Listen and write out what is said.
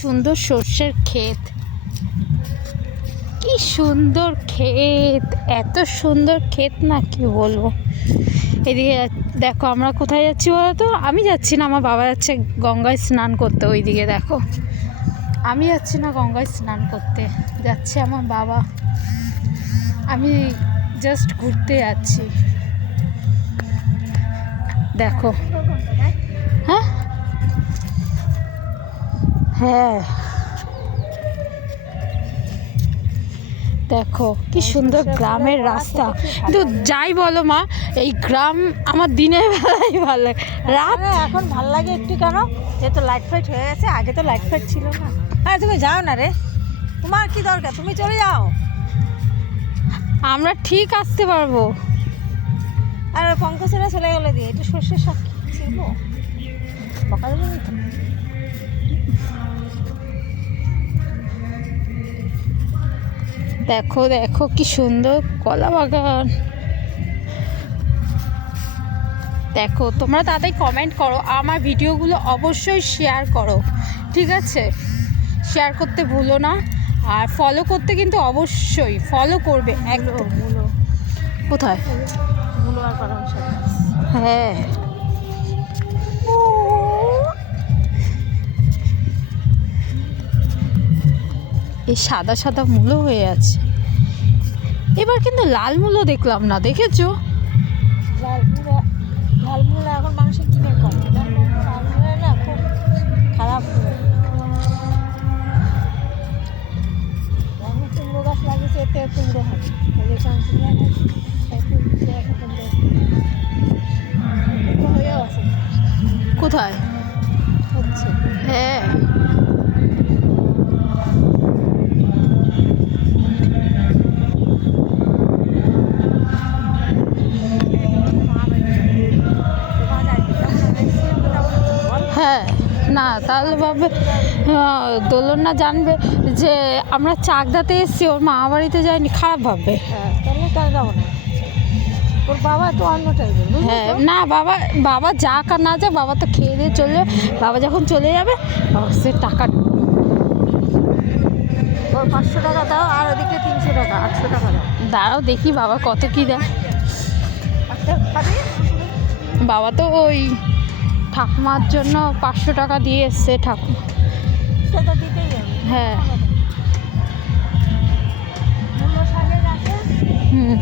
সুন্দর সর্ষের ক্ষেত, কি সুন্দর ক্ষেত, এত সুন্দর ক্ষেত না কি বলবো। এদিকে দেখো আমরা কোথায় যাচ্ছি বলো তো? আমি যাচ্ছি না, আমার বাবা যাচ্ছে গঙ্গায় স্নান করতে। ওইদিকে দেখো, আমি যাচ্ছি না গঙ্গায় স্নান করতে, যাচ্ছে আমার বাবা। আমি জাস্ট ঘুরতে যাচ্ছি। দেখো, হ্যাঁ হ্যাঁ, দেখো কি সুন্দর গ্রামের রাস্তা। কিন্তু যাই বলো মা, এই গ্রাম আমার দিনের বেলায় ভালো লাগে, রাত এখন ভালো লাগে একটু। কেন? যেহেতু লাইট ফাইট হয়ে গেছে, আগে তো লাইট ফাইট ছিল না। আরে তুমি যাও না রে, তোমার কি দরকার, তুমি চলে যাও। আমরা ঠিক আসতে পারবো। আর পঙ্কজেরা চলে গেলে দিয়ে একটু সর্ষের শাক ছিল, বকা দেবে তো। দেখো দেখো কি সুন্দর কলা বাগান। দেখো তোমরা তাড়াতাড়ি কমেন্ট করো, আমার ভিডিওগুলো অবশ্যই শেয়ার করো, ঠিক আছে? শেয়ার করতে ভুলো না, আর ফলো করতে কিন্তু অবশ্যই ফলো করবে একদম। মূলো কোথায়? মূলো আর পালং শাক। হ্যাঁ, এই সাদা সাদা মূলো হয়ে আছে। এবার কিন্তু লাল মূলো দেখলাম না, দেখেছো? লাল মূলা এখন মানুষের কিনে কম, লাল মূলা না খুব খারাপ। এখন কুমড়ো গাছ লাগিয়েছে, এতে কুমড়ো হয় হয়েও আছে। কোথায়? হচ্ছে হ্যাঁ, হ্যাঁ, না তাহলে ভাববে দোলন না জানবে যে আমরা চাকদাতে এসেছি, ওর মা বাড়িতে যায়নি, খারাপ ভাববে। হ্যাঁ, তাহলে তাহলে যাবো না। তোর বাবা তো অন্য টাইপের। হ্যাঁ, না বাবা, বাবা যাক আর না যাক, বাবা তো খেয়ে দিয়ে চলে যাবে। বাবা যখন চলে যাবে সে টাকা ওর 500 টাকা দাও, আর ওদিকে 300 টাকা, 800 টাকা দাও। দাঁড়াও দেখি বাবা কত কী দেয়। বাবা তো ওই ঠাকুমার জন্য 500 টাকা দিয়ে এসছে ঠাকুমা। সে তো দিতেই হবে। হ্যাঁ, মূল্য শাকের আছে। হুম,